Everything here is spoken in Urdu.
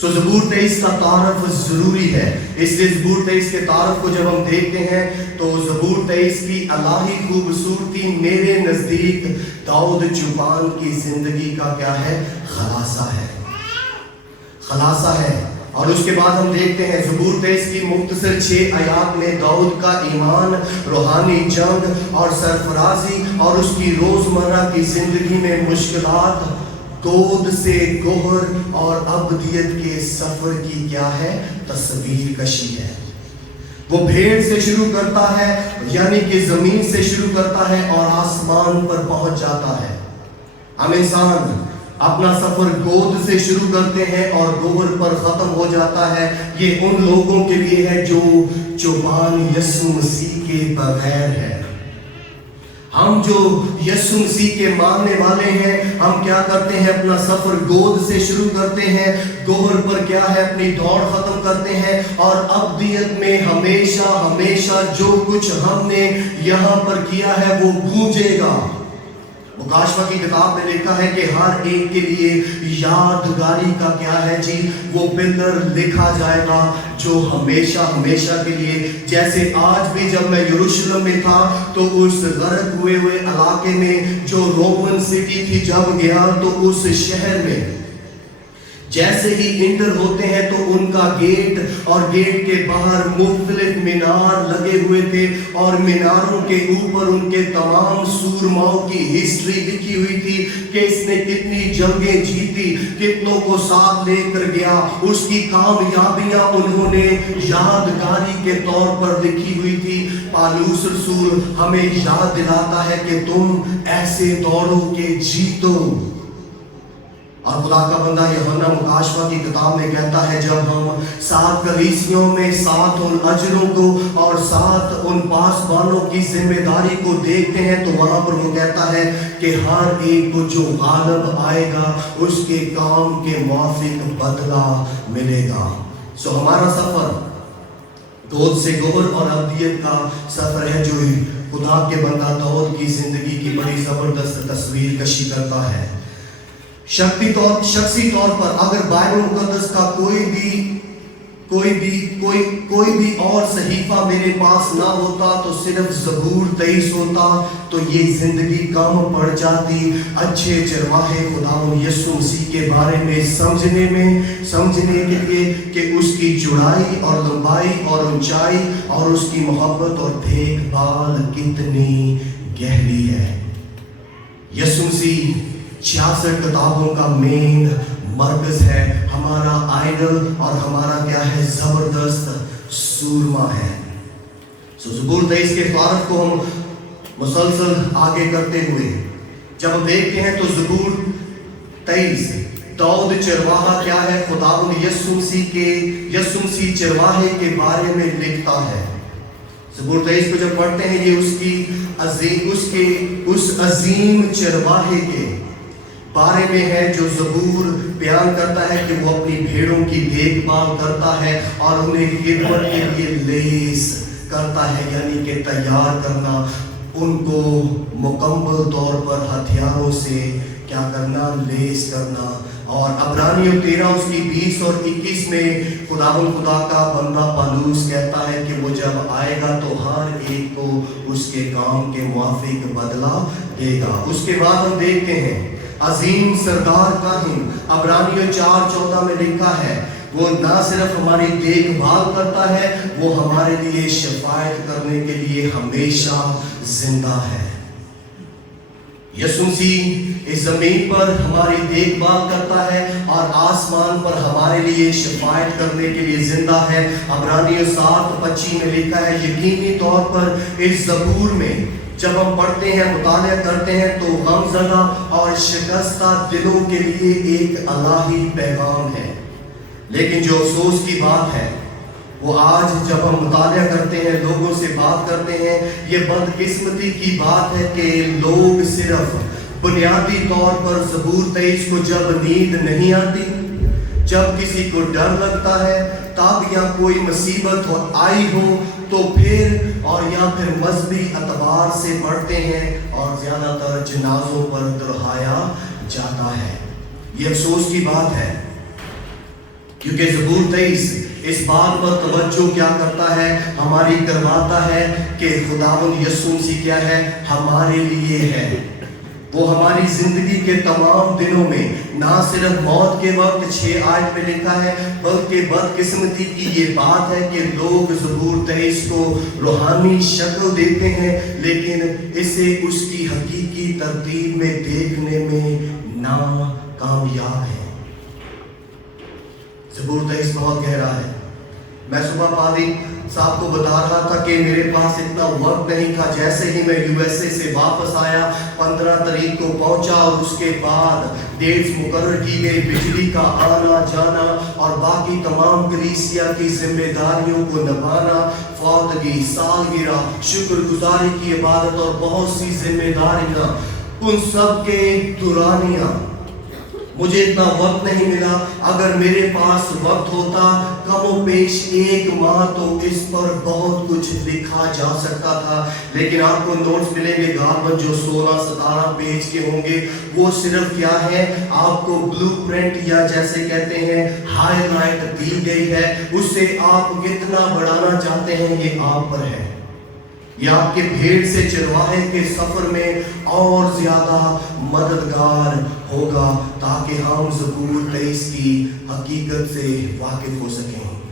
زبور 23 کا تعارف ضروری ہے، اس لیے زبور 23 کے تعارف کو جب ہم دیکھتے ہیں تو زبور 23 کی الہی خوبصورتی میرے نزدیک داؤد چوپان کی زندگی کا کیا ہے؟ خلاصہ ہے، خلاصہ ہے۔ اور اس کے بعد ہم دیکھتے ہیں زبور 23 کی مختصر 6 آیات میں داؤد کا ایمان، روحانی جنگ اور سرفرازی اور اس کی روزمرہ کی زندگی میں مشکلات، گود سے گوہر اور ابدیت کے سفر کی کیا ہے؟ تصویر کشی ہے۔ وہ بھیڑ سے شروع کرتا ہے، یعنی کہ زمین سے شروع کرتا ہے اور آسمان پر پہنچ جاتا ہے۔ ہم انسان اپنا سفر گود سے شروع کرتے ہیں اور گوہر پر ختم ہو جاتا ہے۔ یہ ان لوگوں کے لیے ہے جو چوپان یسوع مسیح کے بغیر ہے۔ ہم جو یسوع مسیح کے ماننے والے ہیں، ہم کیا کرتے ہیں؟ اپنا سفر گود سے شروع کرتے ہیں، گوہر پر کیا ہے؟ اپنی دوڑ ختم کرتے ہیں اور ابدیت میں ہمیشہ ہمیشہ جو کچھ ہم نے یہاں پر کیا ہے وہ گونجے گا۔ مکاشفہ کی کتاب میں لکھا ہے کہ ہر ایک کے لیے یادگاری کا کیا ہے جی؟ وہ پلر لکھا جائے گا جو ہمیشہ ہمیشہ کے لیے، جیسے آج بھی جب میں یروشلم میں تھا تو اس غرق ہوئے علاقے میں جو رومن سٹی تھی جب گیا تو اس شہر میں جیسے ہی انٹر ہوتے ہیں تو ان کا گیٹ اور گیٹ کے باہر مختلف مینار لگے ہوئے تھے اور میناروں کے اوپر ان کے تمام سورماؤں کی ہسٹری لکھی ہوئی تھی کہ اس نے کتنی جنگیں جیتی، کتنوں کو ساتھ لے کر گیا، اس کی کامیابیاں انہوں نے یادگاری کے طور پر لکھی ہوئی تھی۔ پالوس رسول ہمیں یاد دلاتا ہے کہ تم ایسے دوڑو کہ جیتو۔ اور خدا کا بندہ یوحنا مکاشفہ کی کتاب میں کہتا ہے جب ہم 7 کلیسیوں میں 7 ان اجروں کو اور 7 ان پاسبانوں کی ذمہ داری کو دیکھتے ہیں تو وہاں پر وہ کہتا ہے کہ ہر ایک کو جو غالب آئے گا اس کے کام کے موافق بدلہ ملے گا۔ سو ہمارا سفر گود سے گوہر اور ابدیت کا سفر ہے جو خدا کے بندہ داؤد کی زندگی کی بڑی زبردست تصویر کشی کرتا ہے۔ شخصی طور پر اگر بائبل مقدس کا کوئی بھی اور صحیفہ میرے پاس نہ ہوتا تو صرف زبور 23 ہوتا تو یہ زندگی کم پڑ جاتی اچھے چرواہے خدا یسوع مسیح کے بارے میں سمجھنے کے لیے کہ اس کی چوڑائی اور لمبائی اور اونچائی اور اس کی محبت اور دیکھ بھال کتنی گہری ہے۔ یسوع مسیح 66 کتابوں کا مین مرکز ہے، ہمارا آئیڈل اور ہمارا کیا ہے؟ زبردست سورما ہے۔ زبور 23 کے تعارف کو ہم مسلسل آگے کرتے ہوئے جب ہم دیکھتے ہیں تو زبور 23 داؤد چرواہا کیا ہے؟ خداوند یسوع مسیح چرواہے کے بارے میں لکھتا ہے۔ زبور 23 کو جب پڑھتے ہیں یہ اس عظیم چرواہے کے بارے میں ہے جو زبور بیان کرتا ہے کہ وہ اپنی بھیڑوں کی دیکھ بھال کرتا ہے اور انہیں خدمت کے لیے لیس کرتا ہے، یعنی کہ تیار کرنا، ان کو مکمل طور پر ہتھیاروں سے کیا کرنا؟ لیس کرنا۔ اور عبرانیوں 13 اس کی 20 اور 21 میں خدا کا بندہ پالوس کہتا ہے کہ وہ جب آئے گا تو ہر ایک کو اس کے کام کے موافق بدلہ دے گا۔ اس کے بعد ہم دیکھتے ہیں عظیم سردار کاہن، عبرانیوں 4:14 میں لکھا ہے وہ نہ صرف ہماری دیکھ بھال کرتا ہے، وہ ہمارے لیے شفاعت کرنے کے لیے ہمیشہ زندہ ہے۔ یسوع مسیح اس زمین پر ہماری دیکھ بھال کرتا ہے اور آسمان پر ہمارے لیے شفاعت کرنے کے لیے زندہ ہے۔ عبرانیوں 7:25 میں لکھا ہے یقینی طور پر اس زبور میں جب ہم پڑھتے ہیں، مطالعہ کرتے ہیں تو غم زدہ اور شکستہ دلوں کے لیے ایک الہی پیغام ہے۔ لیکن جو افسوس کی بات ہے وہ آج جب ہم مطالعہ کرتے ہیں، لوگوں سے بات کرتے ہیں، یہ بدقسمتی کی بات ہے کہ لوگ صرف بنیادی طور پر زبور 23 کو جب نیند نہیں آتی، جب کسی کو ڈر لگتا ہے تب یا کوئی مصیبت آئی ہو تو پھر مذہبی اعتبار سے پڑھتے ہیں اور زیادہ تر جنازوں پر دہرایا جاتا ہے۔ یہ افسوس کی بات ہے کہ کیونکہ زبور 23 اس بات پر توجہ کیا کرتا ہے، ہماری کرواتا ہے کہ خداوند یسوع مسیح کیا ہے، ہمارے لیے ہے۔ وہ ہماری زندگی کے تمام دنوں میں نہ صرف موت کے وقت 6 آیت میں لکھا ہے، بلکہ بدقسمتی کی یہ بات ہے کہ لوگ زبور 23 کو روحانی شکل دیتے ہیں لیکن اسے اس کی حقیقی ترتیب میں دیکھنے میں ناکامیاب ہیں۔ زبور 23 بہت گہرا ہے۔ میں صبح پادری صاحب کو بتا رہا تھا کہ میرے پاس اتنا وقت نہیں تھا، جیسے ہی میں USA سے واپس آیا 15 تاریخ کو پہنچا اور اس کے بعد ڈیٹس مقرر کی گئی، بجلی کا آنا جانا اور باقی تمام کلیسیا کی ذمہ داریوں کو نبھانا، فوتگی، سالگرہ، شکر گزاری کی عبادت اور بہت سی ذمہ داریاں، ان سب کے دورانیاں مجھے اتنا وقت نہیں ملا۔ اگر میرے پاس وقت ہوتا کم و بیش 1 ماہ تو اس پر بہت کچھ لکھا جا سکتا تھا، لیکن آپ کو نوٹس ملیں گے غالباً جو 16-17 پیج کے ہوں گے، وہ صرف کیا ہے، آپ کو بلو پرنٹ یا جیسے کہتے ہیں ہائی لائٹ دی گئی ہے، اس سے آپ کتنا بڑھانا چاہتے ہیں یہ آپ پر ہے۔ یہ آپ کے بھیڑ سے چرواہے کے سفر میں اور زیادہ مددگار ہوگا تاکہ ہم زبور 23 کی حقیقت سے واقف ہو سکیں۔